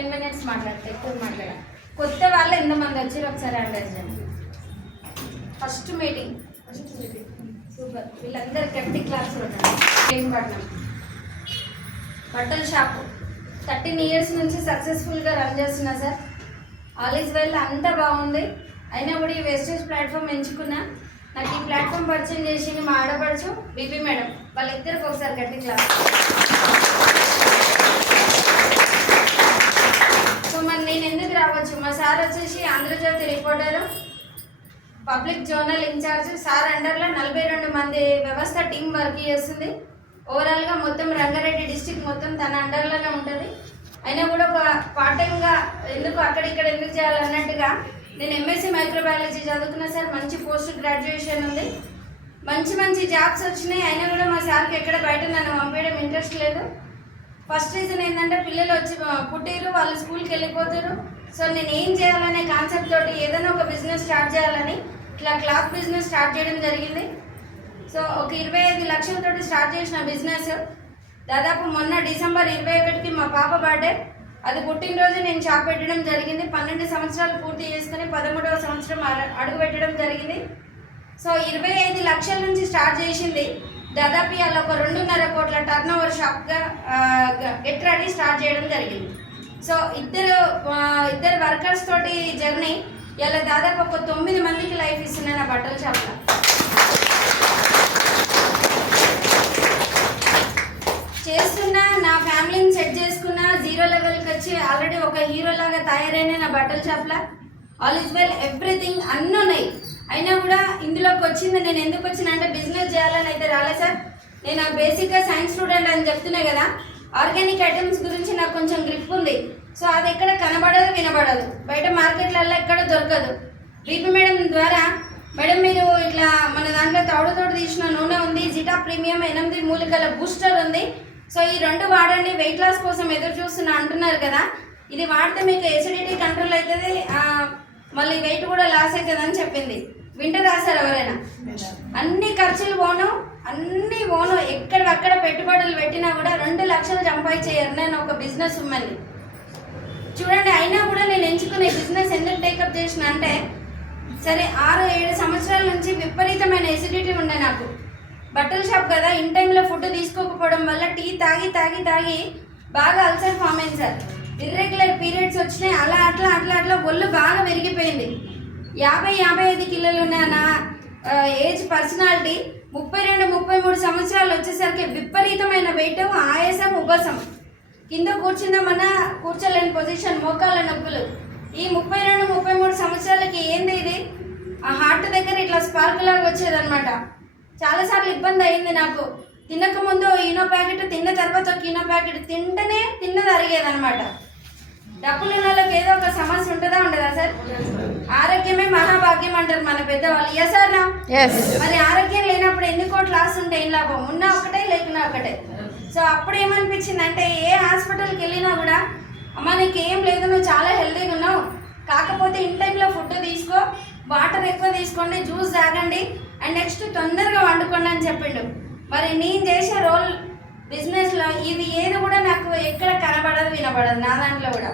10 minutes మాట్లాడతా, ఎక్కువ మాట్లాడ. కొత్త వాళ్ళు ఎంతమంది వచ్చారు ఒకసారి అండర్ చేయండి. First meeting super. వీళ్ళందరూ గట్టి క్లాస్ పట్నం బట్టల షాపు 13 years నుంచి సక్సెస్ఫుల్గా రన్ చేస్తున్నా సార్. ఆల్ ఈజ్ వెల్, అంతా బాగుంది. అయినా కూడా ఈ వేస్టేజ్ ప్లాట్ఫామ్ ఎంచుకున్నా. నాకు ఈ ప్లాట్ఫామ్ పరిచయం చేసింది మా ఆడపడుచు బీపీ మేడం. వాళ్ళిద్దరికి ఒకసారి గట్టి క్లాస్. సో మరి నేను ఎందుకు రావచ్చు? మా సార్ వచ్చేసి Andhrajyothi reporter, public journal incharge. Sir అండర్లో 42 మంది వ్యవస్థ టీం వర్క్ చేస్తుంది. ఓవరాల్గా మొత్తం రంగారెడ్డి డిస్టిక్ మొత్తం తన అండర్లోనే ఉంటుంది. అయినా కూడా ఒక పార్ట్ టైంగా ఎందుకు అక్కడిక్కడ ఎందుకు చేయాలన్నట్టుగా నేను ఎంఎస్సీ మైక్రోబయాలజీ చదువుకున్నా సార్. మంచి పోస్ట్ గ్రాడ్యుయేషన్ ఉంది, మంచి మంచి జాబ్స్ వచ్చినాయి. అయినా కూడా మా సార్కి ఎక్కడ బయట నన్ను పంపించడం ఇంట్రెస్ట్ లేదు. ఫస్ట్ రీజన్ ఏంటంటే పిల్లలు వచ్చి పుట్టిరు, వాళ్ళు స్కూల్కి వెళ్ళిపోతారు. సో నేను ఏం చేయాలనే కాన్సెప్ట్ తోటి ఏదైనా ఒక బిజినెస్ స్టార్ట్ చేయాలని ఇట్లా క్లాత్ బిజినెస్ స్టార్ట్ చేయడం జరిగింది. సో ఒక 25 లక్షలతోటి స్టార్ట్ చేసిన బిజినెస్. దాదాపు మొన్న December 21కి మా పాప బర్త్డే, అది పుట్టినరోజు నేను షాప్ పెట్టడం జరిగింది. 12 సంవత్సరాలు పూర్తి చేసుకుని 13వ సంవత్సరం అడుగు పెట్టడం జరిగింది. సో 25 లక్షల నుంచి స్టార్ట్ చేసింది. దాదాపు ఇవాళ ఒక 2.5 కోట్ల టర్నోవర్ షాప్గా గెట్ రెడీ స్టార్ట్ చేయడం జరిగింది. సో ఇద్దరు వర్కర్స్ తోటి జర్నీ ఇలా దాదాపు ఒక 9 మందికి లైఫ్ ఇస్తున్నాను నా బట్టల షాప్లో. చేస్తున్నా, నా ఫ్యామిలీని సెట్ చేసుకున్నా, 0 లెవెల్కి వచ్చి ఆల్రెడీ ఒక హీరోలాగా తయారైన నా బట్టల షాప్లో. ఆల్ ఇస్ వెల్, ఎవ్రీథింగ్ అన్నీ ఉన్నాయి. అయినా కూడా ఇందులోకి వచ్చింది నేను ఎందుకు వచ్చినా అంటే బిజినెస్ చేయాలని అయితే రాలే సార్. నేను బేసిక్గా సైన్స్ స్టూడెంట్ అని చెప్తున్నా కదా. ఆర్గానిక్ ఐటమ్స్ గురించి నాకు కొంచెం గ్రిప్ ఉంది. సో అది ఎక్కడ కనబడదు, వినబడదు, బయట మార్కెట్లలో ఎక్కడ దొరకదు. బీపీ మేడం ద్వారా, మేడం మీరు ఇట్లా మన దాంట్లో తోడు తీసిన నూనె ఉంది, జిటా ప్రీమియం 8 మూలికల బూస్టర్ ఉంది. సో ఈ 2 వాడండి, వెయిట్ లాస్ కోసం ఎదురు చూస్తున్నా అంటున్నారు కదా. ఇది వాడితే మీకు ఎసిడిటీ కంట్రోల్ అవుతుంది, మళ్ళీ వెయిట్ కూడా లాస్ అవుతుంది అని చెప్పింది. వింటర్ రాశారు ఎవరైనా? అన్ని ఖర్చులు పోను, అన్నీ పోను, ఎక్కడక్కడ పెట్టుబడులు పెట్టినా కూడా 2 లక్షలు సంపాదించేయారు నేను ఒక బిజినెస్ ఉమ్మని చూడండి. అయినా కూడా నేను ఎంచుకునే బిజినెస్ ఎందుకు టేకప్ చేసిన అంటే, సరే 6-7 సంవత్సరాల నుంచి విపరీతమైన ఎసిడిటీ ఉండే నాకు. బట్టల షాప్ కదా, ఇన్ టైంలో ఫుడ్ తీసుకోకపోవడం వల్ల టీ తాగి బాగా అల్సర్ ఫామ్ అయింది సార్. ఇర్రెగ్యులర్ పీరియడ్స్ వచ్చినాయి. అట్లా ఒళ్ళు బాగా పెరిగిపోయింది. 50-55 కిలోలు ఉన్న నా ఏజ్ పర్సనాలిటీ 32-33 సంవత్సరాలు వచ్చేసరికి విపరీతమైన వెయిట్, ఆయాసం, ఉబ్బసం, కింద కూర్చుందామన్నా కూర్చోలేని పొజిషన్, మోకాళ్ళ నొప్పులు. ఈ 32-33 సంవత్సరాలకి ఏంది ఇది, ఆ హార్ట్ దగ్గర ఇట్లా స్పార్క్ లాగా వచ్చేదనమాట. చాలాసార్లు ఇబ్బంది అయింది నాకు. తినక ముందు ఈనో ప్యాకెట్, తిన్న తర్వాత ఒక ఈనో ప్యాకెట్ తింటేనే తిన్నది అరిగేదనమాట. డబ్బులు ఉన్న వాళ్ళకి ఏదో ఒక సమస్య ఉంటుందా ఉండదా సార్? ఆరోగ్యమే మహాభాగ్యం అంటారు మన పెద్దవాళ్ళు. ఎస్ సార్ నా? మరి ఆరోగ్యం లేనప్పుడు ఎన్ని కోట్ల ఆశ ఉంటే ఏం లాభం? ఉన్నా ఒకటే, లేకున్నా ఒకటే. సో అప్పుడు ఏమనిపించింది అంటే, ఏ హాస్పిటల్కి వెళ్ళినా కూడా అమ్మ నీకు ఏం లేదు, నువ్వు చాలా హెల్తీగా ఉన్నావు, కాకపోతే ఇన్ టైంలో ఫుడ్ తీసుకో, వాటర్ ఎక్కువ తీసుకోండి, జ్యూస్ తాగండి, అండ్ నెక్స్ట్ తొందరగా వండుకోండి అని చెప్పిండు. మరి నేను చేసే రోల్ బిజినెస్లో ఇది ఏది కూడా నాకు ఎక్కడ కనబడదు, వినబడదు నా దాంట్లో కూడా.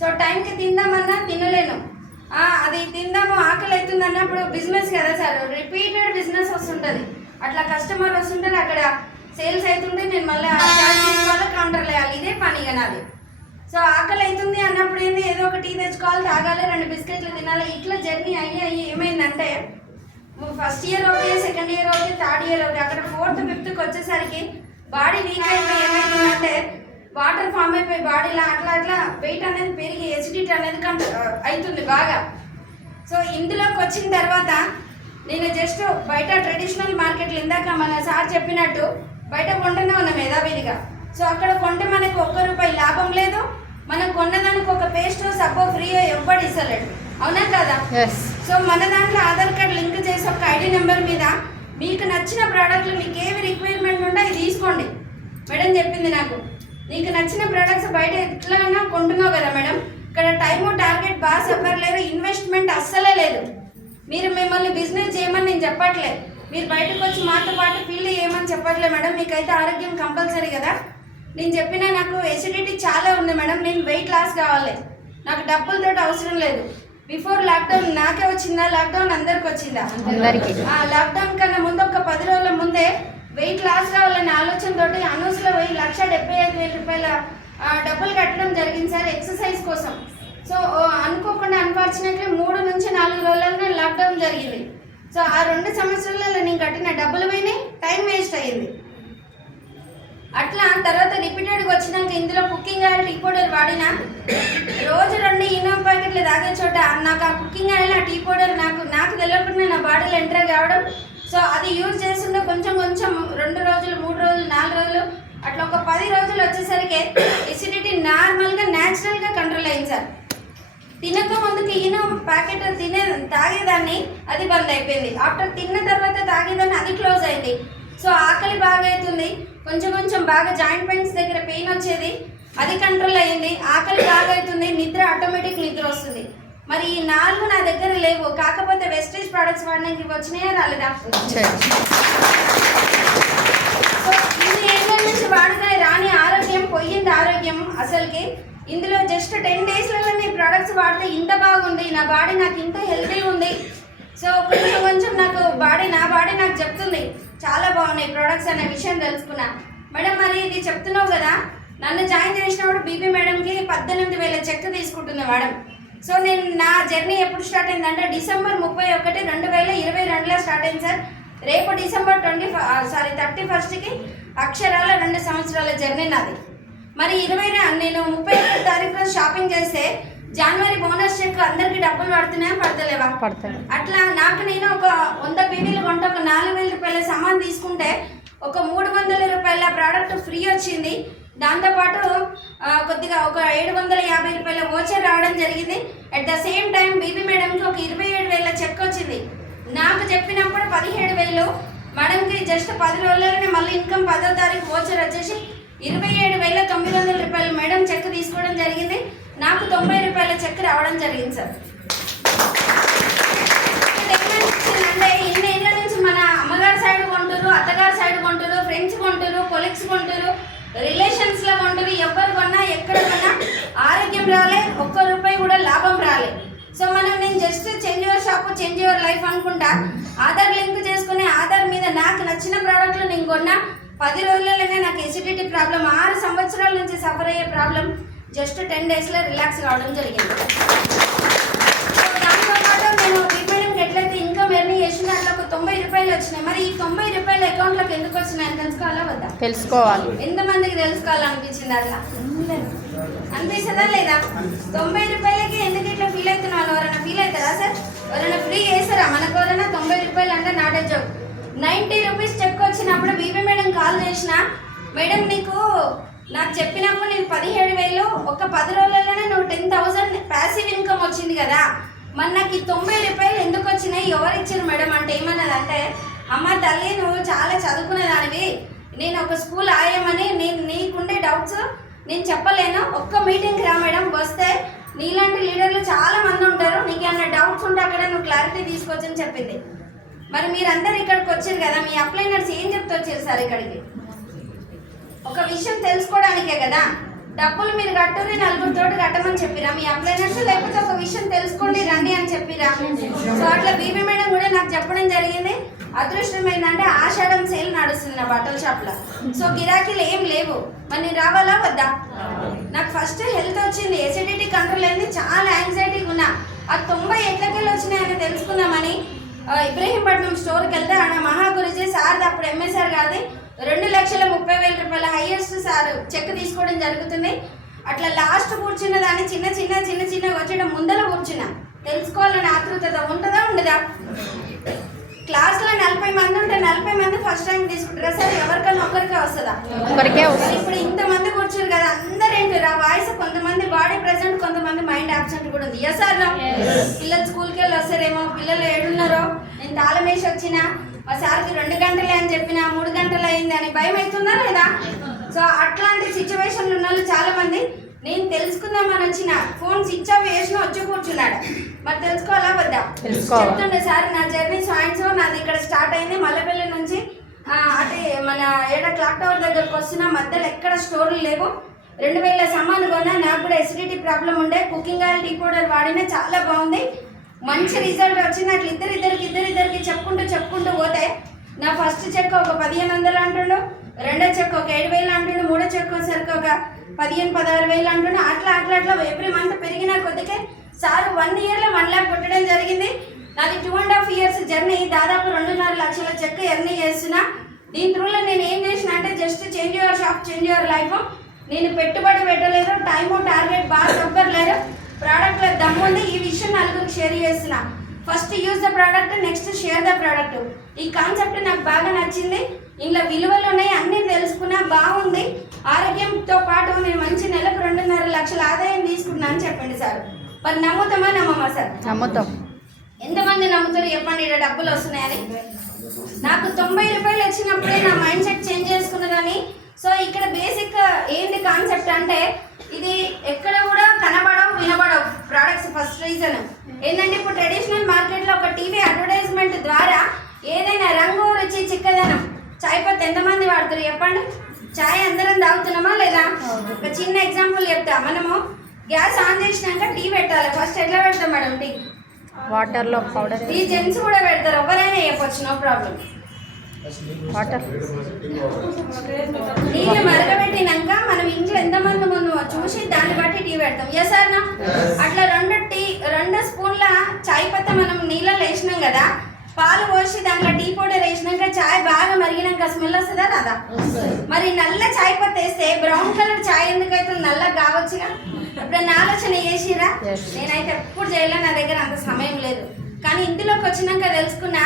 సో టైంకి తిందామన్నా తినలేను, అది తిందాము ఆకలి అవుతుంది అన్నప్పుడు బిజినెస్ కదా సార్, రిపీటెడ్ బిజినెస్ వస్తుంటుంది. అట్లా కస్టమర్ వస్తుంటారు, అక్కడ సేల్స్ అవుతుంటే నేను మళ్ళీ కౌంటర్లు వేయాలి, ఇదే పనిగా నాది. సో ఆకలి అవుతుంది అన్నప్పుడు ఏంది, ఏదో ఒక టీ తెచ్చుకోవాలి, తాగాలి, 2 బిస్కెట్లు తినాలి. ఇట్లా జర్నీ అయ్యి ఏమైందంటే, first year okay, second year okay, third year okay, అక్కడ 4th 5thకి వచ్చేసరికి బాడీ వీక్ అయిపోయి ఏమైందంటే వాటర్ ఫామ్ అయిపోయి బాడీలో అట్లా వెయిట్ అనేది పెరిగి ఎసిడిటీ అనేది అవుతుంది బాగా. సో ఇందులోకి వచ్చిన తర్వాత నేను జస్ట్ బయట ట్రెడిషనల్ మార్కెట్లు ఇందాక మన సార్ చెప్పినట్టు బయట కొంటనే ఉన్నాం యథావిధిగా. సో అక్కడ కొంటే మనకు ₹1 లాభం లేదు, మనం కొన్నదానికి ఒక పేస్ట్ సబ్బో ఫ్రీగా ఎవ్వడు ఇస్తలేడు, అవునా కదా? సో మన దాంట్లో ఆధార్ కార్డ్ లింక్ చేసి ఒక ఐడి నెంబర్ మీద మీకు నచ్చిన ప్రోడక్ట్లు, మీకు ఏవి రిక్వైర్మెంట్ ఉంటే అవి తీసుకోండి. మేడం చెప్పింది నాకు, నీకు నచ్చిన ప్రోడక్ట్స్ బయట ఎట్లైనా కొంటున్నావు కదా మేడం, ఇక్కడ టైము టార్గెట్ బాగా చెప్పలేరు, ఇన్వెస్ట్మెంట్ అస్సలే లేదు. మీరు మిమ్మల్ని బిజినెస్ చేయమని నేను చెప్పట్లే, మీరు బయటకు వచ్చి మాతో పాటు ఫీల్డ్ చేయమని చెప్పట్లే మేడం, మీకైతే ఆరోగ్యం కంపల్సరీ కదా. నేను చెప్పిన నాకు ఎసిడిటీ చాలా ఉంది మేడం, నేను వెయిట్ లాస్ కావాలి, నాకు డబ్బులతో అవసరం లేదు. బిఫోర్ లాక్డౌన్ నాకే వచ్చిందా, లాక్డౌన్ అందరికి వచ్చిందా? లాక్డౌన్ కన్నా ముందు ఒక 10 రోజుల ముందే వెయిట్ లాస్ కావాలనే ఆలోచనతోటి అనూస్లో పోయి 1,75,000 రూపాయల డబ్బులు కట్టడం జరిగింది సార్ ఎక్సర్సైజ్ కోసం. సో అనుకోకుండా అన్ఫార్చునేట్లీ 3 నుంచి 4 రోజులనే లాక్డౌన్ జరిగింది. సో ఆ 2 సంవత్సరాలలో నేను కట్టిన డబ్బులు పోయినాయి, టైం వేస్ట్ అయ్యింది. అట్లా తర్వాత రిపీటెడ్గా వచ్చినాక ఇందులో కుకింగ్ ఆయిల్ టీ పౌడర్ వాడినా రోజు 2 ఇనో ప్యాకెట్లు తాగే చోట నాకు ఆ కుకింగ్ ఆయిల్ ఆ టీ పౌడర్ నాకు తెలియకుండా నా బాడీలో ఎంటర్ కావడం. సో అది యూజ్ చేస్తుంటే కొంచెం 2 రోజులు 3 రోజులు 4 రోజులు అట్లా ఒక 10 రోజులు వచ్చేసరికి ఎసిడిటీ నార్మల్గా న్యాచురల్గా కంట్రోల్ అయింది సార్. తినక ముందుకి ఈనో ప్యాకెట్ తాగేదాన్ని, అది బంద్ అయిపోయింది. ఆఫ్టర్ తిన్న తర్వాత తాగేదాన్ని, అది క్లోజ్ అయింది. సో ఆకలి బాగా అవుతుంది, కొంచెం బాగా జాయింట్ పెయిన్స్ దగ్గర పెయిన్ వచ్చేది, అది కంట్రోల్ అయ్యింది. ఆకలి బాగా అవుతుంది, నిద్ర ఆటోమేటిక్ నిద్ర వస్తుంది. మరి ఈ 4 నా దగ్గర లేవు, కాకపోతే వెస్టేజ్ ప్రోడక్ట్స్ వాడడానికి వచ్చినాయా రాలేదా? సో ఇది ఏళ్ళ నుంచి వాడుతాయి రాని ఆరోగ్యం పోయింది, ఆరోగ్యం అసలుకి. ఇందులో జస్ట్ 10 డేస్లలో ఈ ప్రోడక్ట్స్ వాడితే ఇంత బాగుంది, నా బాడీ నాకు ఇంత హెల్తీ ఉంది. సో కొంచెం నాకు నా బాడీ నాకు చెప్తుంది చాలా బాగున్నాయి ప్రోడక్ట్స్ అనే విషయం తెలుసుకున్నా. మేడం మరి ఇది చెప్తున్నావు కదా, నన్ను జాయిన్ చేసినప్పుడు బీబీ మేడంకి 18,000 చెక్ తీసుకుంటుంది మేడం. సో నేను నా జర్నీ ఎప్పుడు స్టార్ట్ అయిందంటే December 31, 2022లో స్టార్ట్ అయింది సార్. రేపు December 31కి అక్షరాల 2 సంవత్సరాల జర్నీ నాది. మరి నేను 31 తారీఖున షాపింగ్ చేస్తే జనవరి బోనస్ చెక్ అందరికి డబ్బులు పడుతున్నాయా పడతలేవా? అట్లా నాకు నేను ఒక 100 పీవీలు కొంటే ఒక 4,000 రూపాయల సామాన్ తీసుకుంటే ఒక 300 రూపాయల ప్రోడక్ట్ ఫ్రీ వచ్చింది. దాంతోపాటు కొద్దిగా ఒక 750 రూపాయల వోచర్ రావడం జరిగింది. అట్ ద సేమ్ టైం బీబీ మేడంకి ఒక 27,000 చెక్ వచ్చింది. నాకు చెప్పినప్పుడు 17,000, మేడంకి జస్ట్ 10 రోజుల్లోనే మళ్ళీ ఇన్కమ్ 10వ తారీఖు వోచర్ వచ్చేసి 27,900 రూపాయలు మేడం చెక్ తీసుకోవడం జరిగింది. నాకు 90 రూపాయల చెక్ రావడం జరిగింది సార్. అంటే ఇన్ని ఏళ్ళ నుంచి మన అమ్మగారి సైడ్ కొంటారు, అత్తగారి సైడ్ కొంటారు, ఫ్రెండ్స్ కొంటారు, కొలీగ్స్ కొంటారు, రిలేషన్స్లో కొంటారు, ఎవరు కొన్నా ఎక్కడ కొన్నా ఆరోగ్యం రాలే, 1 రూపాయి కూడా లాభం రాలే. సో నేను just change your shop change your life అనుకుంటా ఆధార్ లింక్ చేసుకుని ఆధార్ మీద నాకు నచ్చిన ప్రోడక్ట్లు నేను కొన్నా 10 రోజులలోనే నాకు ఎసిడిటీ ప్రాబ్లం 6 సంవత్సరాల నుంచి సఫర్ అయ్యే ప్రాబ్లం జస్ట్ 10 డేస్లో రిలాక్స్ కావడం జరిగింది. దాంతోపాటు నేను మేడంకి ఎట్లయితే ఇన్కమ్ ఎర్నింగ్ చేసిన అట్లా ఒక 90 రూపాయలు వచ్చినాయి. మరి ఈ 90 రూపాయలు అకౌంట్లోకి ఎందుకు వచ్చినాయని తెలుసుకోవాలా వద్దా? తెలుసుకోవాలి. ఎంతమందికి తెలుసుకోవాలనిపించింది? అట్లా అనిపిస్తుందా లేదా? 90 రూపాయలకి ఎందుకు ఇట్లా ఫీల్ అవుతున్నాను? ఎవరైనా ఫీల్ అవుతారా సార్? ఎవరైనా ఫ్రీ చేస్తారా మనకు? ఎవరైనా 90 రూపాయలు అంటే not a joke. 90 rupees cheque వచ్చినప్పుడు బీబీ మేడం కాల్ చేసిన, మేడం నాకు చెప్పినప్పుడు నేను 17,000 ఒక 10 రోజులలోనే నువ్వు 10,000 ప్యాసివ్ ఇన్కమ్ వచ్చింది కదా, మరి నాకు ఈ 90 రూపాయలు ఎందుకు వచ్చినాయి, ఎవరు ఇచ్చారు మేడం అంటే ఏమన్నదంటే, అమ్మ తల్లి నువ్వు చాలా చదువుకునేదానివి, నేను ఒక స్కూల్ ఆయమని నీకుండే డౌట్స్ నేను చెప్పలేను, ఒక్క మీటింగ్కి రా మేడం, వస్తే నీలాంటి లీడర్లు చాలా మంది ఉంటారు, నీకు ఏమైనా డౌట్స్ ఉంటే అక్కడ నువ్వు క్లారిటీ తీసుకోవచ్చని చెప్పింది. మరి మీరందరూ ఇక్కడికి వచ్చారు కదా, మీ అప్లైనర్స్ ఏం చెప్తూ వచ్చారు సార్ ఇక్కడికి? ఒక విషయం తెలుసుకోవడానికే కదా. డబ్బులు మీరు కట్టుని 4 తోటి కట్టమని చెప్పిరా మీ అప్లైనర్స్, లేకపోతే ఒక విషయం తెలుసుకోండి రండి అని చెప్పిరా? సో అట్లా బీబీ మేడం కూడా నాకు చెప్పడం జరిగింది. అదృష్టం ఏంటంటే ఆషాఢం సేల్ నడుస్తుంది నా బట్టల షాప్లో. సో గిరాకీలు ఏం లేవు, మరి నేను రావాలా వద్దా? నాకు ఫస్ట్ హెల్త్ వచ్చింది, ఎసిడిటీ కంట్రోల్ అయింది, చాలా యాంగ్జైటీగా ఉన్నా. ఆ 90 ఎట్లకెళ్ళి వచ్చినాయని తెలుసుకుందామని ఇబ్రహీంపట్నం స్టోర్కి వెళ్తే ఆడ మహా గురుజీ సార్ అప్పుడు ఎంఎస్ఆర్ గారిది 2,30,000 రూపాయల హైయెస్ట్ సార్ చెక్ తీసుకోవడం జరుగుతుంది. అట్లా లాస్ట్ కూర్చున్న దాన్ని చిన్న వచ్చేయడం ముందర కూర్చున్నా. తెలుసుకోవాలని ఆతృత ఉంటుందా ఉండదా? క్లాస్లో 40 మంది ఉంటే 40 మంది ఫస్ట్ టైం తీసుకుంటారా సార్? ఎవరికైనా ఒకరికే వస్తుందా? ఇప్పుడు ఇంతమంది కూర్చున్నారు కదా, అందరు ఏంటారు ఆ వాయిస్, కొంతమంది బాడీ ప్రెసెంట్, కొంతమంది మైండ్ అబ్సెంట్ కూడా ఉంది. సార్ పిల్లలు స్కూల్కి వెళ్ళి వస్తారేమో, పిల్లలు ఏడున్నారో, నేను తాళం వేసి వచ్చినా, మా సార్కి 2 గంటలే అని చెప్పిన 3 గంటలు అయింది అని భయం అవుతుందా లేదా? సో అట్లాంటి సిచ్యువేషన్లు ఉన్న వాళ్ళు చాలా మంది. నేను తెలుసుకుందామని వచ్చిన, ఫోన్ స్విచ్ ఆఫ్ చేసినా వచ్చి కూర్చున్నాడు. మరి తెలుసుకోవాలా వద్దా? చెప్తుండే సార్ నా జర్నీ సాయంత్రం నాది ఇక్కడ స్టార్ట్ అయింది, మల్లెపల్లి నుంచి అంటే మన క్లాక్ టవర్ దగ్గరకు వస్తున్న మధ్యలో ఎక్కడ స్టోర్లు లేవు. 2000 సామాను కొన్నా. నాకు కూడా ఎసిడిటీ ప్రాబ్లం ఉండే. కుకింగ్ ఆయిల్ టీ పౌడర్ వాడినా చాలా బాగుంది, మంచి రిజల్ట్ వచ్చింది. అట్లా ఇద్దరికి చెప్పుకుంటూ పోతే నా ఫస్ట్ చెక్ ఒక 1500 అంటుండు, రెండో చెక్ ఒక 7000 అంటుండు, మూడో చెక్ వచ్చేసరికి ఒక 15,000-16,000 అంటుండు. అట్లా ఎవ్రీ మంత్ పెరిగిన కొద్దికే సార్ 1 ఇయర్లో 1 lakh కొట్టడం జరిగింది. నాది 2.5 years జర్నీ, దాదాపు 2.5 లక్షల చెక్ ఎర్నీ చేస్తున్నా. దీని త్రూలో నేను ఏం చేసిన అంటే just change your shop, change your life. నేను పెట్టుబడి పెట్టలేదు, టైము టార్గెట్ బాగా తప్పలేదు, ప్రోడక్ట్లో దమ్ము ఉంది. ఈ విషయం నలుగురికి షేర్ చేస్తున్నా. First use the product, next share the product. ఈ కాన్సెప్ట్ నాకు బాగా నచ్చింది. ఇందులో విలువలు ఉన్నాయి, అన్నీ తెలుసుకున్నా, బాగుంది. ఆరోగ్యంతో పాటు నేను మంచి నెలకు 2.5 లక్షల ఆదాయం తీసుకున్నా అని చెప్పండి సార్. మరి నమ్ముతామా నమ్మమా సార్? నమ్ముతాం. ఎంతమంది నమ్ముతారు చెప్పండి ఇక్కడ డబ్బులు వస్తున్నాయని? నాకు 90 రూపాయలు వచ్చినప్పుడే నా మైండ్ సెట్ చేంజ్ చేసుకున్నదని. సో ఇక్కడ బేసిక్ ఏంటి కాన్సెప్ట్ అంటే ఇది ఎక్కడ కూడా కనబడవు, వినబడవు ప్రోడక్ట్స్. ఫస్ట్ రీజన్ ఏంటంటే ఇప్పుడు ట్రెడిషనల్ మార్కెట్లో ఒక టీవీ అడ్వర్టైజ్మెంట్ ద్వారా ఏదైనా రంగు, రుచి, చిక్కదనం, చాయ్ పత్తి ఎంతమంది వాడుతారు చెప్పండి? చాయ్ అందరం తాగుతున్నామా లేదా? ఒక చిన్న ఎగ్జాంపుల్ చెప్తా. మనము గ్యాస్ ఆన్ చేసినాక టీ పెట్టాలి. ఫస్ట్ ఎట్లా పెడతాం మేడం? టీ వాటర్లో పౌడర్. ఈ జెంట్స్ కూడా పెడతారు, ఎవరైనా చెప్పొచ్చు, నో ప్రాబ్లం. వాటర్ నీళ్ళు మరగబెట్టినాక మనం ఇంట్లో ఎంతమంది ముందు చూసి దాన్ని బట్టి టీ పెడతాం. ఎస్ సార్ నా? అట్లా 2 స్పూన్ల చాయ్ పత్తి మనం నీళ్ళలో వేసినాం కదా, పాలు పోసి దాంట్లో టీ పౌడర్ వేసినాక చాయ్ బాగా మరిగినాక స్మెల్ వస్తుందా రాదా? మరి నల్ల చాయ్ పత్తి వేస్తే బ్రౌన్ కలర్ చాయ్ ఎందుకైతే నల్లగా కావచ్చుగా? ఇప్పుడు నా ఆలోచన చేసిరా? నేనైతే ఎప్పుడు చేయలే, నా దగ్గర అంత సమయం లేదు. కానీ ఇందులోకి వచ్చినాక తెలుసుకున్నా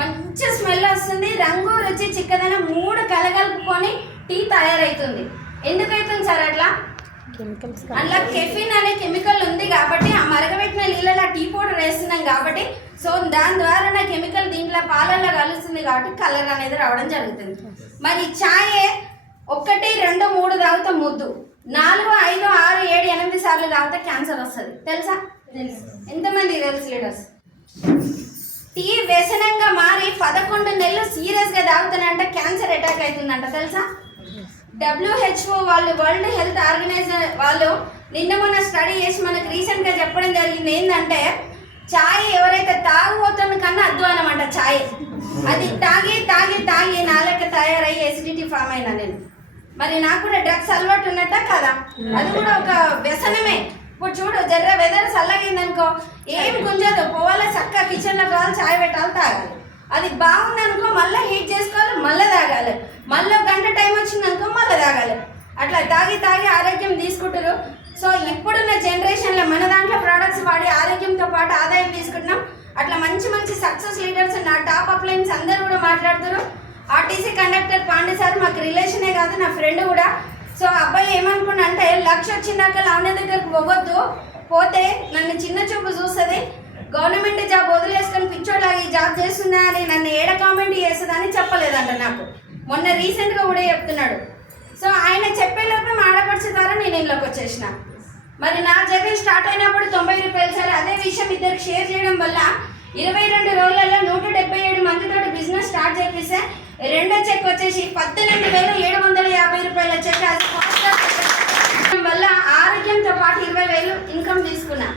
మంచి స్మెల్ వస్తుంది, రంగు, రుచి, చిక్కదనం 3 కలగలుపుకొని టీ తయారవుతుంది. ఎందుకైతుంది సార్ అట్లా? అందులో కెఫిన్ అనే కెమికల్ ఉంది కాబట్టి, ఆ మరగబెట్టిన నీళ్ళలో టీ పౌడర్ వేస్తున్నాం కాబట్టి, సో దాని ద్వారా నా కెమికల్ దీంట్లో పాలల్లో కలుస్తుంది కాబట్టి కలర్ అనేది రావడం జరుగుతుంది. మరి ఛాయే 1, 2, 3 తాగితే ముద్దు, 4, 5, 6, 7, 8 సార్లు తాగితే క్యాన్సర్ వస్తుంది. తెలుసా? ఎంతమంది తెలుసు లీడర్స్? టీ వ్యసనంగా మారి 11 నెలలు సీరియస్గా తాగుతానంటే క్యాన్సర్ అటాక్ అవుతుందంట. తెలుసా? WHO వాళ్ళు, వరల్డ్ హెల్త్ ఆర్గనైజేషన్ వాళ్ళు మొన్న స్టడీ చేసి మనకు రీసెంట్గా చెప్పడం జరిగింది. ఏంటంటే ఛాయ్ ఎవరైతే తాగుబోతున్న కన్నా అధ్వానం అంట ఛాయ్. అది తాగి నాలుక తయారయ్యి ఎసిడిటీ ఫామ్ అయినా నేను. మరి నాకు కూడా డ్రగ్స్ అలవాటు ఉన్నట్ట కదా, అది కూడా ఒక వ్యసనమే. ఇప్పుడు చూడు, జర్ర వెదర్ చల్లగిందనుకో ఏం గుంజదు, పోవాలి చక్క కిచెన్లో కావాలి, చాయ్ పెట్టాలి, తాగాలి. అది బాగుందనుకో మళ్ళీ హీట్ చేసుకోవాలి, మళ్ళీ తాగాలి, మళ్ళీ 1 గంట టైం వచ్చిందనుకో మళ్ళీ తాగాలి. అట్లా తాగి ఆరోగ్యం తీసుకుంటారు. సో ఇప్పుడున్న జనరేషన్లో మన దాంట్లో ప్రోడక్ట్స్ వాడి ఆరోగ్యంతో పాటు ఆదాయం తీసుకుంటున్నాం. అట్లా మంచి సక్సెస్ లీడర్స్ నా టాప్ అప్లైన్స్ అందరూ కూడా మాట్లాడుతారు. ఆర్టీసీ కండక్టర్ పాండే సార్ మాకు రిలేషనే కాదు, నా ఫ్రెండ్ కూడా. సో అబ్బాయి ఏమనుకున్నా అంటే 1 లక్ష వచ్చినాక లావణ్య దగ్గరకు పోవద్దు, పోతే నన్ను చిన్న చూపు చూస్తుంది, గవర్నమెంట్ జాబ్ వదిలేసుకొని పిచ్చోళ్ళగా ఈ జాబ్ చేస్తున్నా అని నన్ను ఏడ కామెంట్ చేస్తుంది అని చెప్పలేదంట నాకు. మొన్న రీసెంట్గా కూడా చెప్తున్నాడు. సో ఆయన చెప్పేలోపు ఆడపడిచే ద్వారా నేను ఇంట్లోకి వచ్చేసిన. మరి నా జర్నీ స్టార్ట్ అయినప్పుడు 90 రూపాయలు సార్. అదే విషయం ఇద్దరికి షేర్ చేయడం వల్ల 22 రోజులలో 177 మందితో బిజినెస్ స్టార్ట్ చేపిస్తే రెండో చెక్ వచ్చేసి 18,750 రూపాయల చెక్ వల్ల ఆరోగ్యంతో పాటు 20,000 ఇన్కమ్ తీసుకున్నా.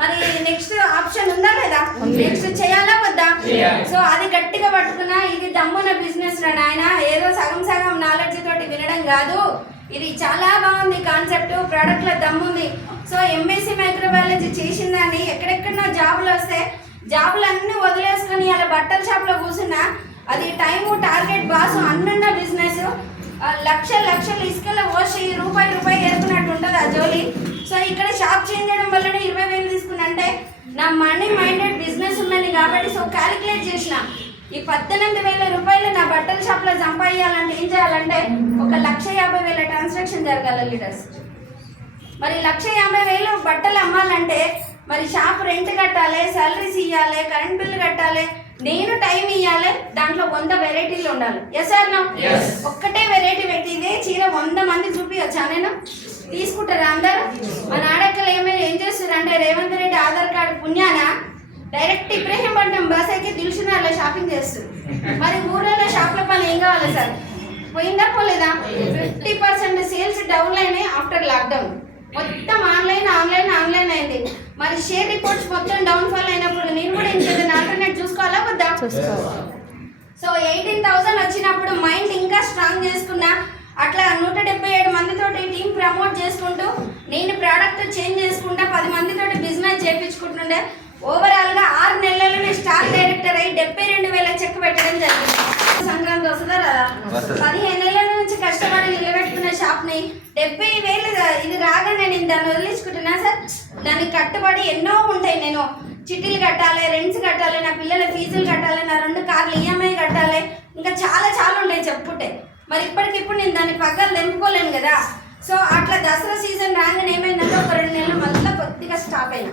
మరి నెక్స్ట్ ఆప్షన్ ఉందా లేదా? నెక్స్ట్ చేయాలా వద్దా? సో అది గట్టిగా పట్టుకున్నా. ఇది దమ్మున బిజినెస్ రా నాయన, ఏదో సగం నాలెడ్జ్ తోటి వినడం కాదు. ఇది చాలా బాగుంది కాన్సెప్ట్, ప్రోడక్ట్ల దమ్ముంది. సో ఎంఎస్సి మైక్రోబయాలజీ చేసిందని ఎక్కడెక్కడ నా జాబులు వస్తే జాబులు అన్నీ వదిలేసుకొని అలా బట్టల షాప్లో కూర్చున్నా. అది టైము టార్గెట్ బాసు అన్నున్న బిజినెస్. లక్షలు ఇసుకలో పోసి రూపాయి ఏరుకున్నట్టు ఉంటుంది ఆ జోలి. సో ఇక్కడ షాప్ చేంజ్ చేయడం వల్లనే 20,000 తీసుకున్నా. అంటే నా మనీ మైండెడ్ బిజినెస్ ఉన్నది కాబట్టి సో క్యాలిక్యులేట్ చేసిన ఈ 18,000 రూపాయలు నా బట్టల షాప్లో సంపాదించాలంటే ఏం చేయాలంటే 1,50,000 ట్రాన్సాక్షన్ జరగాలి లీడర్స్. మరి 1,50,000 బట్టలు అమ్మాలంటే మరి షాప్ రెంట్ కట్టాలి, సాలరీస్ ఇవ్వాలి, కరెంట్ బిల్లు కట్టాలి, నేను టైం ఇవ్వాలి, దాంట్లో 100 వెరైటీలు ఉండాలి. ఎస్ సార్ నా? ఒక్కటే వెరైటీ పెట్టి ఇదే చీర 100 మంది చూపించచ్చా? నేను తీసుకుంటారా అందరు? మన ఆడక్కలు ఏం చేస్తారు అంటే రేవంత్ రెడ్డి ఆధార్ కార్డు పుణ్యాన డైరెక్ట్ ఇబ్రహీంపట్నం బస్ ఎక్కి దిల్సుఖ్నగర్లో షాపింగ్ చేస్తుంది. మరి ఊర్లలో షాప్ల పని ఏం కావాలి సార్? పోయిందా పోలేదా? 50% సేల్స్ డౌన్ అయినాయి ఆఫ్టర్ లాక్డౌన్. మొత్తం ఆన్లైన్ ఆన్లైన్ ఆన్లైన్ అయింది. మరి షేర్ రిపోర్ట్స్ మొత్తం డౌన్ ఫాల్ అయినప్పుడు నేను కూడా ఇంకేదైనా ఆల్టర్నేట్ చూసుకోవాలా వద్దా? సో 18,000 వచ్చినప్పుడు మైండ్ ఇంకా స్ట్రాంగ్ చేసుకున్నా. అట్లా 177 మందితోటి టీం ప్రమోట్ చేసుకుంటూ నేను ప్రోడక్ట్ చేంజ్ చేసుకుంటా 10 మందితోటి బిజినెస్ చేయించుకుంటుండే. ఓవరాల్గా 6 నెలల్లోనే స్టార్ డైరెక్టర్ అయ్యి 72,000 చెక్ పెట్టడం జరిగింది. సంక్రాంతి వస్తుందా రాదా? 15 నెలల నుంచి కష్టపడి నిలబెట్టుకున్న షాప్ని 70,000 ఇది రాగానే నేను దాన్ని వదిలించుకుంటున్నా సార్. దానికి కట్టుబడి ఎన్నో ఉంటాయి. నేను చిట్టీలు కట్టాలి, రెంట్స్ కట్టాలి, నా పిల్లల ఫీజులు కట్టాలి, నా 2 కార్లు ఈఎంఐ కట్టాలి, ఇంకా చాలా చాలా ఉంటాయి చెప్పుకుంటే. మరి ఇప్పటికిప్పుడు నేను దాన్ని పగ్గాలు తెంపుకోలేను కదా. సో అట్లా దసరా సీజన్ రాగానే ఏమైందంటే ఒక 2 నెలలు మళ్ళీ కొద్దిగా స్టాప్ అయినా.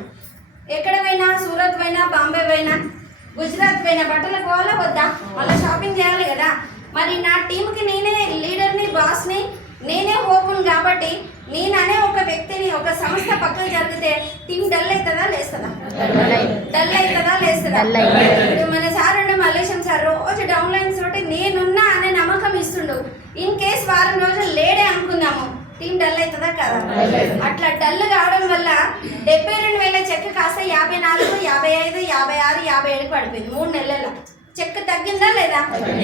ఎక్కడ పోయినా, సూరత్ పోయినా, బాంబే పోయినా, గుజరాత్ పోయినా బట్టలకు పోవాలా వద్దా? మళ్ళీ షాపింగ్ చేయాలి కదా. మరి నా టీంకి నేనే లీడర్ని, బాస్ని, నేనే హోపును కాబట్టి నేననే ఒక వ్యక్తిని, ఒక సంస్థ పక్కన జరిగితే టీం డల్ అవుతుందా లేస్తుందా? డల్ అవుతుందా లేస్తుందా? మన సార్ ఉండే మల్లేశం సార్ రోజు డౌన్ లైన్స్ తోటి నేనున్నా అనే నమ్మకం ఇస్తుండు. ఇన్ కేస్ వారం రోజులు లేడే అనుకుందాము, టీం డల్ అవుతుందా కదా? అట్లా డల్ కావడం వల్ల 72,000 చెక్ కాస్త 54, 55, 56, 57 పడిపోయింది 3 నెలల. చెక్ తగ్గిందా లేదా?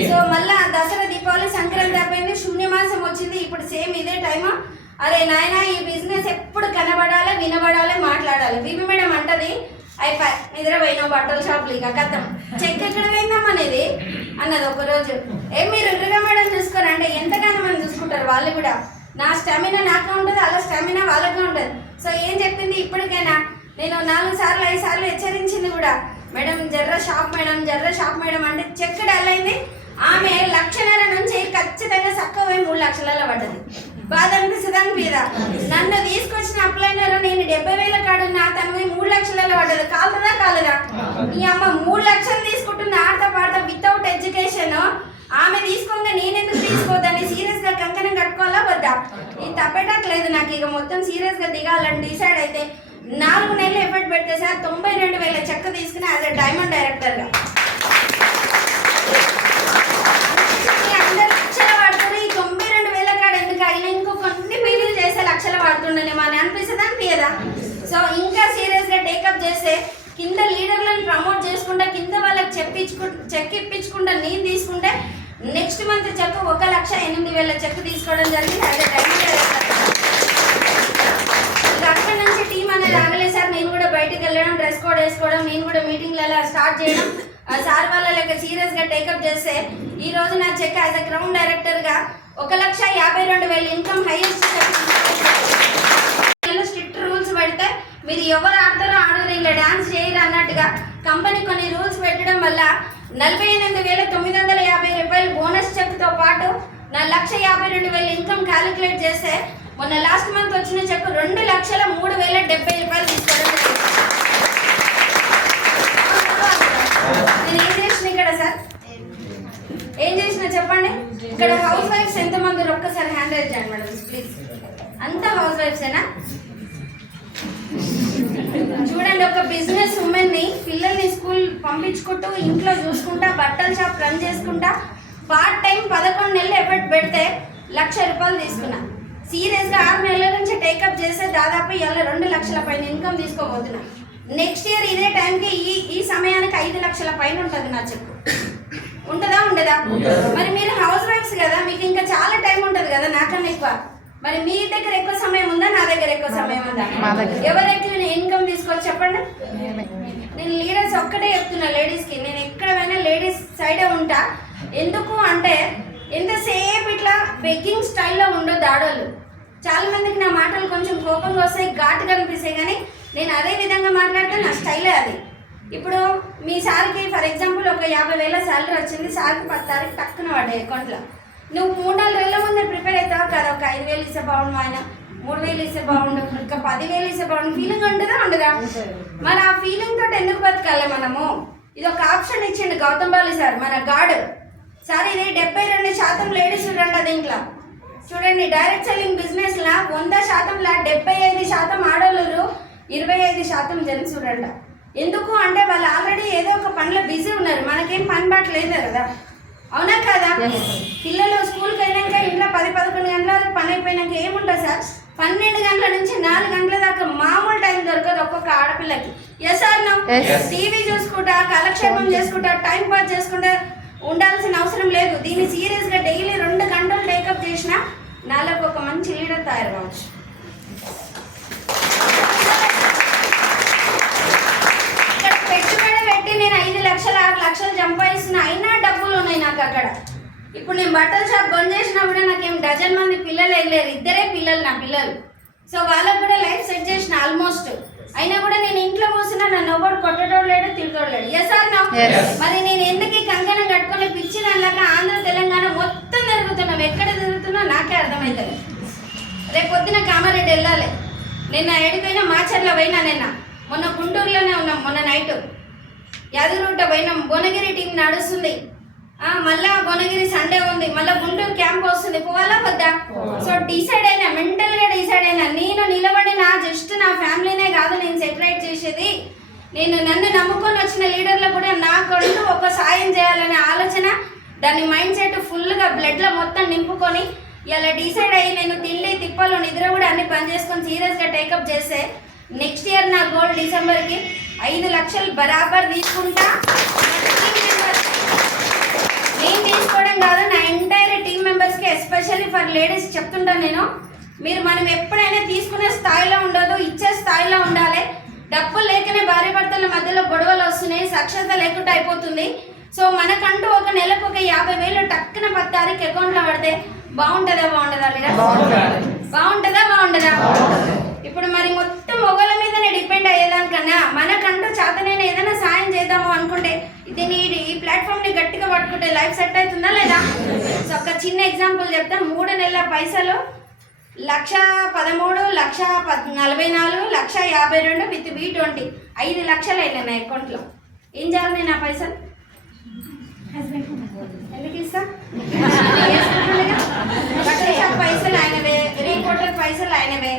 సో మళ్ళా దసరా, దీపావళి, సంక్రాంతి అయిపోయింది, శూన్యమాసం వచ్చింది. ఇప్పుడు సేమ్ ఇదే టైము. అరే నాయన ఈ బిజినెస్ ఎప్పుడు కనబడాలి, వినబడాలి, మాట్లాడాలి. బీబీ మేడం అంటది అయిపోయి నిద్రపోయినా బట్టల షాపులు ఇక కథం చెక్ ఎక్కడ పోయిందామనేది అన్నది ఒకరోజు. మీరు రుద్ర మేడం చూసుకోరంటే ఎంతగానో మనం చూసుకుంటారు వాళ్ళు కూడా. నా స్టామినా నాకే ఉంటుంది, అలా స్టామినా వాళ్ళకే ఉంటుంది. సో ఏం చెప్పింది ఇప్పటికైనా? నేను 4 సార్లు 5 సార్లు హెచ్చరించింది కూడా. మేడం జర్ర షాప్ మేడం, జర్ర షాప్ మేడం అంటే చెక్ డల్ అయింది. ఆమె 1,50,000 నుంచి ఖచ్చితంగా చక్కగా పోయి 3 లక్షలలో పడ్డది. బాధ అనిపిస్తుంది అనిపిదా? నన్ను తీసుకొచ్చిన అప్లైనర్ నేను 70,000 కాడున్నా, తను పోయి 3 లక్షలలో పడ్డది. కాలుతుందా కాలేదా? ఈ అమ్మ 3 లక్షలు తీసుకుంటుంది ఆడతా పాడతా వితౌట్ ఎడ్యుకేషన్. ఆమె తీసుకోగా నేనెందుకు తీసుకోవద్దని సీరియస్ గా కంకణం కట్టుకోవాలా వద్దా? ఇది తప్పేటట్లేదు నాకు. ఇక మొత్తం సీరియస్ గా దిగాలని డిసైడ్ అయితే 4 నెలలు ఎఫర్ట్ పెడితే సార్ 92,000 చెక్ తీసుకుని యాజ్ ఎ డైమండ్ డైరెక్టర్ గా. అందరు లక్షలు వాడుతుంది. ఈ 92,000 కాడ ఎందుకు అయినా ఇంకో కొన్ని పీజీలు చేస్తే లక్షలు వాడుతుండేమో అని అనిపిస్తుంది అనిపించదా? సో ఇంకా సీరియస్ గా టేకప్ చేస్తే కింద లీడర్లను ప్రమోట్ చేసుకుంటా, కింద వాళ్ళకి చెక్ ఇప్పించుకుంటా నేను తీసుకుంటే నెక్స్ట్ మంత్ చెక్ 1,08,000 చెక్ తీసుకోవడం జరిగింది. అదే డైమండ్ డైరెక్టర్. ఇక అక్కడి నుంచి టీం అనేది ఆగలేదు సార్. నేను కూడా బయటకు వెళ్ళడం, డ్రెస్ కోడ్ వేసుకోవడం, నేను కూడా మీటింగ్లలో స్టార్ట్ చేయడం, సార్ వాళ్ళ లెక్క సీరియస్ గా టేకప్ చేస్తే ఈ రోజు నా cheque as a ground director గా 1,52,000 ఇన్కమ్ హైయెస్ట్. స్ట్రిక్ట్ రూల్స్ పెడితే మీరు ఎవరు ఆడతారో ఆడరు, ఇలా డాన్స్ చేయరు అన్నట్టుగా కంపెనీ కొన్ని రూల్స్ పెట్టడం వల్ల 48,950 రూపాయలు బోనస్ చెక్ తో పాటు నా 1,52,000 ఇన్కమ్ క్యాలిక్యులేట్ చేస్తే మొన్న లాస్ట్ మంత్ వచ్చిన చెక్ 2,03,070 రూపాయలు తీసుకోవడం జరిగింది. నేను ఏం చేసిన ఇక్కడ సార్? ఏం చేసిన చెప్పండి? ఇక్కడ హౌస్ వైఫ్స్ ఎంతమంది ఒక్కసారి హ్యాండ్ రైజ్ చేయండి మేడం ప్లీజ్. అంతా హౌస్ వైఫ్సేనా? చూడండి, ఒక బిజినెస్ ఉమెన్ ని పిల్లల్ని స్కూల్ పంపించుకుంటూ, ఇంట్లో చూసుకుంటా, బట్టల షాప్ రన్ చేసుకుంటా, పార్ట్ టైం 11 నెలలు ఎఫర్ట్ పెడితే 1,00,000 రూపాయలు తీసుకున్నా. సీరియస్ గా 6 నెలల నుంచి టేకప్ చేస్తే దాదాపు ఇవాళ 2 లక్షల పైన ఇన్కమ్ తీసుకోబోతున్నా. నెక్స్ట్ ఇయర్ ఇదే టైంకి ఈ సమయానికి 5 లక్షల పైన ఉంటుంది నా చెప్పు. ఉంటుందా ఉండదా? మరి మీరు హౌస్ వైఫ్స్ కదా, మీకు ఇంకా చాలా టైం ఉంటుంది కదా నాకన్నా ఎక్కువ. మరి మీ దగ్గర ఎక్కువ సమయం ఉందా, నా దగ్గర ఎక్కువ సమయం ఉందా? ఎవరు ఎక్కువ ఇన్కమ్ తీసుకోవచ్చు చెప్పండి? నేను లీడర్స్ ఒక్కటే చెప్తున్నా లేడీస్కి, నేను ఎక్కడ పోయినా లేడీస్ సైడే ఉంటా. ఎందుకు అంటే ఎంతసేపు ఇట్లా బెగ్గింగ్ స్టైల్లో ఉండొద్దు ఆడోళ్ళు. చాలా మందికి నా మాటలు కొంచెం కోపంగా వస్తాయి, ఘాటుగా అనిపిస్తాయి, కానీ నేను అదే విధంగా మాట్లాడితే నా స్టైలే అది. ఇప్పుడు మీ సార్కి ఫర్ ఎగ్జాంపుల్ ఒక 50,000 శాలరీ వచ్చింది, సార్కి 10 తారీఖు టక్కున పడ్డాయి అకౌంట్లో. నువ్వు 3-4 నెలల ముందే ప్రిపేర్ అవుతావా కదా? ఒక 5,000 ఇస్తే బాగుండు, ఆయన 3,000 ఇస్తే బాగుండు, ఇంకా 10,000 ఇస్తే బాగుండు, ఫీలింగ్ ఉంటుందా ఉండదా? మరి ఆ ఫీలింగ్ తోటి ఎందుకు బతకాలి మనము? ఇది ఒక ఆప్షన్ ఇచ్చిండు గౌతమ్ బాలి సార్, మన గాడ్ సార్. ఇది 72% లేడీస్ చూడండి దీంట్లో. చూడండి, డైరెక్ట్ సెల్లింగ్ బిజినెస్ లా 100%లా 75% ఆడోళ్ళు, 25% జెంట్స్ చూడండి. ఎందుకు అంటే వాళ్ళు ఆల్రెడీ ఏదో ఒక పనిలో బిజీ ఉన్నారు, మనకేం పని బాట లేదు కదా, అవునా కదా? పిల్లలు స్కూల్కి అయినాక ఇంట్లో 10-11 గంటల వరకు పని అయిపోయినాక ఏముంటుంది సార్, 12 గంటల నుంచి 4 గంటల దాకా మామూలు టైం దొరకదు ఒక్కొక్క ఆడపిల్లకి. Yes or no? టీవీ చూసుకుంటా, కాలక్షేపం చేసుకుంటా, టైం పాస్ చేసుకుంటా ఉండాల్సిన అవసరం లేదు. దీన్ని సీరియస్గా డైలీ 2 గంటలు టేకప్ చేసినా నాలకు ఒక మంచి లీడర్ తయారు కావచ్చు. ఇక్కడ పెట్టుబడి పెట్టి నేను 5 లక్షలు 6 లక్షలు సంపాదిస్తున్నా, అయినా డబ్బులు ఉన్నాయి నాకు అక్కడ. ఇప్పుడు నేను బట్టల షాప్ బంద్ చేసినా కూడా నాకేం డజన్ మంది పిల్లలు వెళ్ళారు, 2 పిల్లలు నా పిల్లలు. సో వాళ్ళకు కూడా లైఫ్ సెట్ చేసిన ఆల్మోస్ట్. అయినా కూడా నేను ఇంట్లో కూర్చున్నా, నన్ను ఎవరు కొట్టడం లేడు, తిరగడం లేడు. Yes or no? మరి నేను ఎందుకు కంకణం కట్టుకొని పిచ్చి దానిలాగా ఆంధ్ర తెలంగాణ మొత్తం తిరుగుతున్నావు, ఎక్కడ తిరుగుతున్నా నాకే అర్థమవుతుంది. రేపు పొద్దున కామారెడ్డి వెళ్ళాలి, నిన్న ఎడిపోయినా మాచర్ల పోయినా, మొన్న గుంటూరులోనే ఉన్నాం, మొన్న నైట్ యాదగిరిగుట్ట పోయినాం. భువనగిరి టీం నడుస్తుంది, మళ్ళా భువనగిరి సండే ఉంది, మళ్ళీ గుంటూరు క్యాంప్ వస్తుంది, పోవాలా వద్దా? సో డిసైడ్ అయినా, మెంటల్గా డిసైడ్ అయినా, నేను నిలబడిన జస్ట్ నా ఫ్యామిలీనే కాదు నేను సెటిలైట్ చేసేది, నేను నన్ను నమ్ముకొని వచ్చిన లీడర్లు కూడా నాకంటూ ఒక సాయం చేయాలనే ఆలోచన, దాని మైండ్ సెట్ ఫుల్గా బ్లడ్లో మొత్తం నింపుకొని ఇలా డిసైడ్ అయ్యి నేను తిండి తిప్పలు నిద్ర కూడా అన్ని పని చేసుకొని సీరియస్గా టేకప్ చేస్తే నెక్స్ట్ ఇయర్ నా గోల్ డిసెంబర్కి 5 లక్షలు బరాబర్ తీసుకుంటా. నేను తీసుకోవడం కాదు, నా ఎంటైర్ టీమ్ మెంబర్స్కి ఎస్పెషల్లీ ఫర్ లేడీస్ చెప్తుంటాను నేను, మనం ఎప్పుడైనా తీసుకునే స్థాయిలో ఉండదు, ఇచ్చే స్థాయిలో ఉండాలి. డబ్బులు లేకనే భార్య భర్తల మధ్యలో గొడవలు వస్తున్నాయి, సాక్షరత లేకుండా అయిపోతుంది. సో మనకంటూ ఒక నెలకు ఒక 50,000 టక్కున 10 తారీఖు అకౌంట్లో పడితే బాగుంటుందా బాగుంటుందా? ఇప్పుడు మరి మొత్తం మొగల మీదనే డిపెండ్ అయ్యేదానికన్నా మనకంటూ చేతనైనా ఏదైనా సాయం చేద్దాము అనుకుంటే ఈ ప్లాట్ఫామ్ని గట్టిగా పట్టుకుంటే లైఫ్ సెట్ అవుతుందా లేదా? సో ఒక చిన్న ఎగ్జాంపుల్ చెప్తా. 3 నెలల పైసలు 1,13,00,000, 1,44,00,000, 1,52,00,000 విత్ V20, 5 లక్షలు అయినా నా అకౌంట్లో. ఏం చేయాలి నేను ఆ పైసలు? ఎందుకు ఇస్తా? బట్టల షాప్ పైసలు ఆయనవే, రిపోర్టర్ పైసలు ఆయనవే,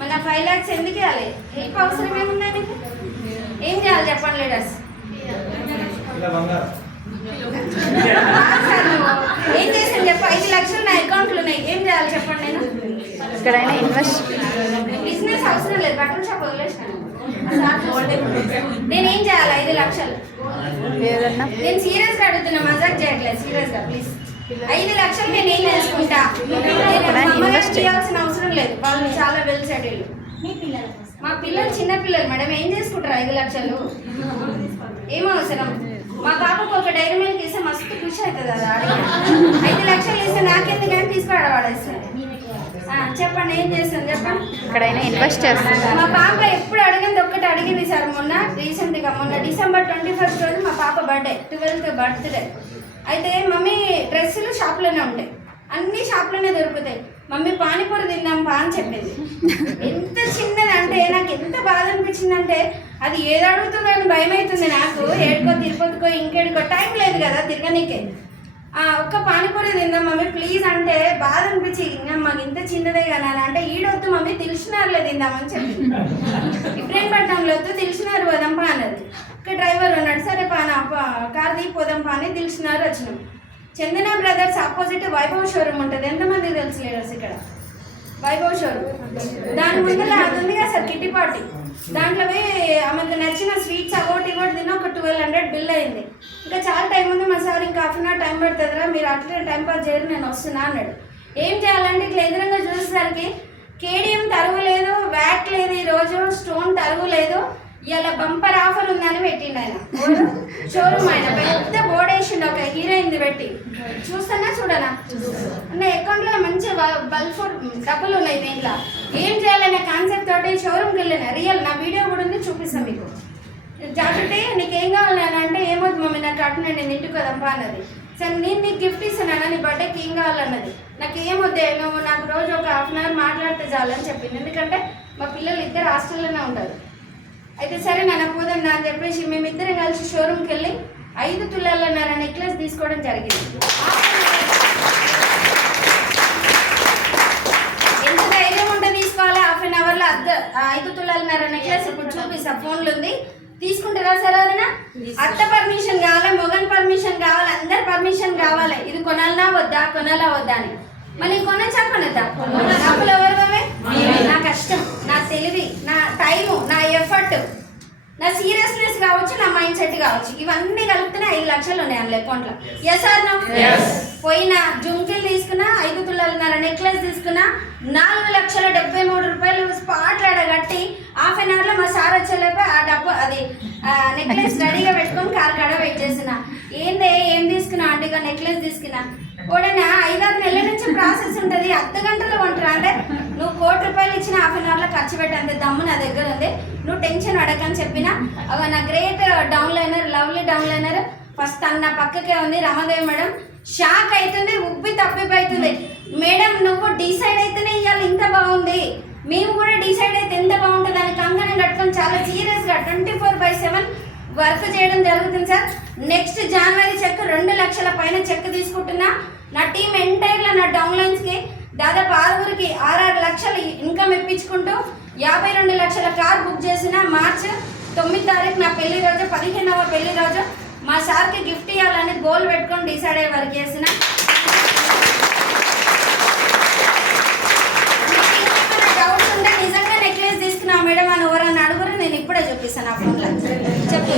మన 5 lakhs ఎందుకు ఇవ్వాలి? హెల్ప్ అవసరం ఏముందా నీకు? ఏం చేయాలి చెప్పండి లీడర్స్? ఏం చేశాను చెప్ప? 5 లక్షలు నా అకౌంట్లో ఉన్నాయి, ఏం చేయాలి చెప్పండి? నేను బిజినెస్ అవసరం లేదు, బట్టల షాప్ వదిలేసాను. నేనేం చేయాలి? 5 లక్షలు. నేను సీరియస్గా అడుగుతున్నా, మజాక్ చేయట్లేదు, సీరియస్గా ప్లీజ్. 5 లక్షలు నేను ఏం చేసుకుంటా? చేయాల్సిన అవసరం లేదు, వాళ్ళు చాలా వెల్ సెటిల్డ్. మా పిల్లలు చిన్న పిల్లలు మేడం, ఏం చేసుకుంటారు 5 లక్షలు? ఏం అవసరం? మా పాపకు ఒక డైరీ మిల్క్ ఇస్తే మస్తు ఖుషి అవుతుంది. అది 5 లక్షలు ఇస్తే నాకెందుకు కానీ తీసుకురాడ వాడేస్తాను. చెప్పండి ఏం చేస్తాను చెప్పండి? ఎక్కడైనా ఇన్వెస్ట్ చేస్తాను. మా పాప ఎప్పుడు అడిగింది ఒక్కటి అడిగింది సార్, మొన్న డిసెంబర్ 21 రోజు మా పాప బర్త్డే, 12th బర్త్డే. అయితే మమ్మీ డ్రెస్సులు షాప్లోనే ఉంటాయి, అన్ని షాప్లోనే దొరుకుతాయి, మమ్మీ పానీపూరి తిందాం పా అని చెప్పింది. ఎంత చిన్నది అంటే నాకు ఎంత బాధ అనిపించిందంటే, అది ఏది అడుగుతుందో అని భయం అవుతుంది నాకు. ఏడుకో తిరుపతికో ఇంకేడుకో టైం లేదు కదా తిరగనీకే. ఒక్క పానీపూరి తిందాం మమ్మీ ప్లీజ్ అంటే బాధ అనిపించి, మాకు ఇంత చిన్నదే కదా అంటే, ఈడొద్దు మమ్మీ తెలిసినారులే తిందామని చెప్పింది. ఇబ్రహీంపట్నంలో వద్దు తెలిసినారు పోదాంపా అన్నది. ఇక్కడ డ్రైవర్ ఉన్నాడు, సరే కార్ దిగి పోదాంపా అని తెలిసినారు వచ్చినాం. చందన బ్రదర్స్ ఆపోజిట్ వైభవ్ షోరూమ్ ఉంటుంది, ఎంతమంది తెలుసు లీడర్స్ ఇక్కడ? వైభవ్ షోరూమ్ దాని ముందులో అది ఉంది కదా సార్, కిట్టి పార్టీ. దాంట్లో ఆమెకు నచ్చిన స్వీట్స్ అగోటి కూడా తిని ఒక 1,200 బిల్ అయింది. ఇంకా చాలా టైం ఉంది మా సార్, ఇంకా హాఫ్ అన్ అవర్ టైం పడుతుందిరా, మీరు అట్లే టైం పాస్ చేయరు, నేను వస్తున్నా అన్నాడు. ఏం చేయాలంటే ఇట్లా ఎదురుగా చూసేసరికి కేడిఎం తరుగు లేదు, వ్యాట్ లేదు, ఈరోజు స్టోన్ తరుగు లేదు, ఇలా బంపర్ ఆఫర్ ఉందని పెట్టిండు ఆయన షోరూమ్. ఆయన పెద్ద బోర్డు వేసిండు, ఒక హీరోయిన్ది పెట్టి. చూస్తానా చూడనా నా అకౌంట్లో మంచి బల్క్ డబ్బులు ఉన్నాయి. దీంట్లో ఏం చేయాలనే కాన్సెప్ట్ తోటి షోరూమ్కి వెళ్ళిన రియల్ నా వీడియో కూడా ఉంది, చూపిస్తాను మీకు. జాగ్రత్త నీకేం కావాలి అంటే, ఏమొద్దు మమ్మీ నాకు అట్లా నేను ఇంటికి కదంపా అన్నది. సరే నేను నీకు గిఫ్ట్ ఇస్తున్నానా, నీ బర్త్డేకి ఏం కావాలన్నది. నాకు ఏమొద్దే, నువ్వు నాకు రోజు ఒక హాఫ్ అన్ అవర్ మాట్లాడితే చాలని చెప్పింది. ఎందుకంటే మా పిల్లలు ఇద్దరు హాస్టల్లోనే ఉంటారు. అయితే సరే నాన్న పోదండి అని చెప్పేసి మేమిద్దరం కలిసి షోరూమ్కి వెళ్ళి 5 తులాలన్నర నెక్లెస్ తీసుకోవడం జరిగింది. ఎంత ధైర్యం ఉంటే తీసుకోవాలి, హాఫ్ అన్ అవర్లో 5 తులాలన్నర నెక్లెస్ ఇప్పుడు చూపిస్తా, ఫోన్లో ఉంది, తీసుకుంటారా సార్ ఎవరైనా? అత్త పర్మిషన్ కావాలి, మొగన్ పర్మిషన్ కావాలి, అందరి పర్మిషన్ కావాలి. ఇది కొనాలా వద్దా, కొనాలా వద్దా అని. మళ్ళీ కొనచ్చా కొనద్దా? అప్పులు ఎవరివే? నా కష్టం, నా తెలివి, నా టైము, నా ఎఫర్ట్, నా సీరియస్నెస్ కావచ్చు, నా మైండ్ సెట్ కావచ్చు, ఇవన్నీ కలిపితేనే 5 లక్షలు ఉన్నాయి అందులో అకౌంట్లో. Yes or no? పోయిన జుంకిలు తీసుకున్నా, 5 తులాలన్నర నెక్లెస్ తీసుకున్నా, 4,73,000 రూపాయలు స్పాట్లు కట్టి హాఫ్ అన్ అవర్లో మా సార్ వచ్చేలోపే ఆ డబ్బు అది నెక్లెస్ రెడీగా పెట్టుకొని కార్ కాడ వెయిట్ చేసిన. ఏం తీసుకున్నా అంటే ఇక నెక్లెస్ తీసుకున్నా. ఓడైనా 5-6 నెలల నుంచి ప్రాసెస్ ఉంటుంది, అర్ధ గంటలో కొంటారా అంటే నువ్వు 1 కోటి రూపాయలు ఇచ్చిన హాఫ్ అన్ అవర్లో ఖర్చు పెట్టంతే దమ్ము నా దగ్గర ఉంది, నువ్వు టెన్షన్ అడగని చెప్పిన. నా గ్రేట్ డౌన్లైనర్, లవ్లీ డౌన్లైనర్ ఫస్ట్ తన పక్కకే ఉంది రమాదేవి మేడం. షాక్ అవుతుంది, ఉబ్బి తప్పిపోతుంది. మేడం నువ్వు డిసైడ్ అయితేనే ఇవాళ ఇంత బాగుంది, మేము కూడా డిసైడ్ అయితే ఎంత బాగుంటుంది అని కంగనం కట్టుకొని చాలా సీరియస్గా 24/7 వర్క్ చేయడం జరుగుతుంది సార్. నెక్స్ట్ జనవరి చెక్ 2 లక్షల పైన చెక్ తీసుకుంటున్నా. నా టీం ఎంటైర్లో నా డౌన్లైన్స్కి దాదాపు 6గురికి 6 లక్షలు ఇన్కమ్ ఇప్పించుకుంటూ 52 లక్షల కార్ బుక్ చేసిన. మార్చి 9 తారీఖు నా పెళ్లి రోజు, 15వ పెళ్లి రోజు మా సార్కి గిఫ్ట్ ఇవ్వాలని గోల్ పెట్టుకొని డిసైడ్ అయ్యే వరకు చేసిన. డౌట్స్ ఉంటే నిజంగా నెక్లెస్ తీసుకున్నా మేడం అని ఎవరన్నా అడుగురు, నేను ఇప్పుడే చూపిస్తాను ఆ ఫోన్లో. చెప్పు,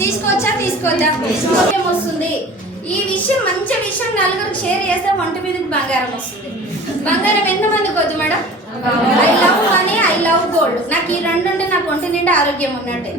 తీసుకోవచ్చా? తీసుకోవచ్చా వస్తుంది. ఈ విషయం మంచి విషయం నలుగురికి షేర్ చేస్తే ఒంటి మీదకి బంగారం వస్తుంది. బంగారం ఎంతమందికి వద్దు madam? I love money, I love gold. నాకు ఈ 2 ఉంటే నాకు ఒంటి నిండా ఆరోగ్యం ఉన్నట్టే.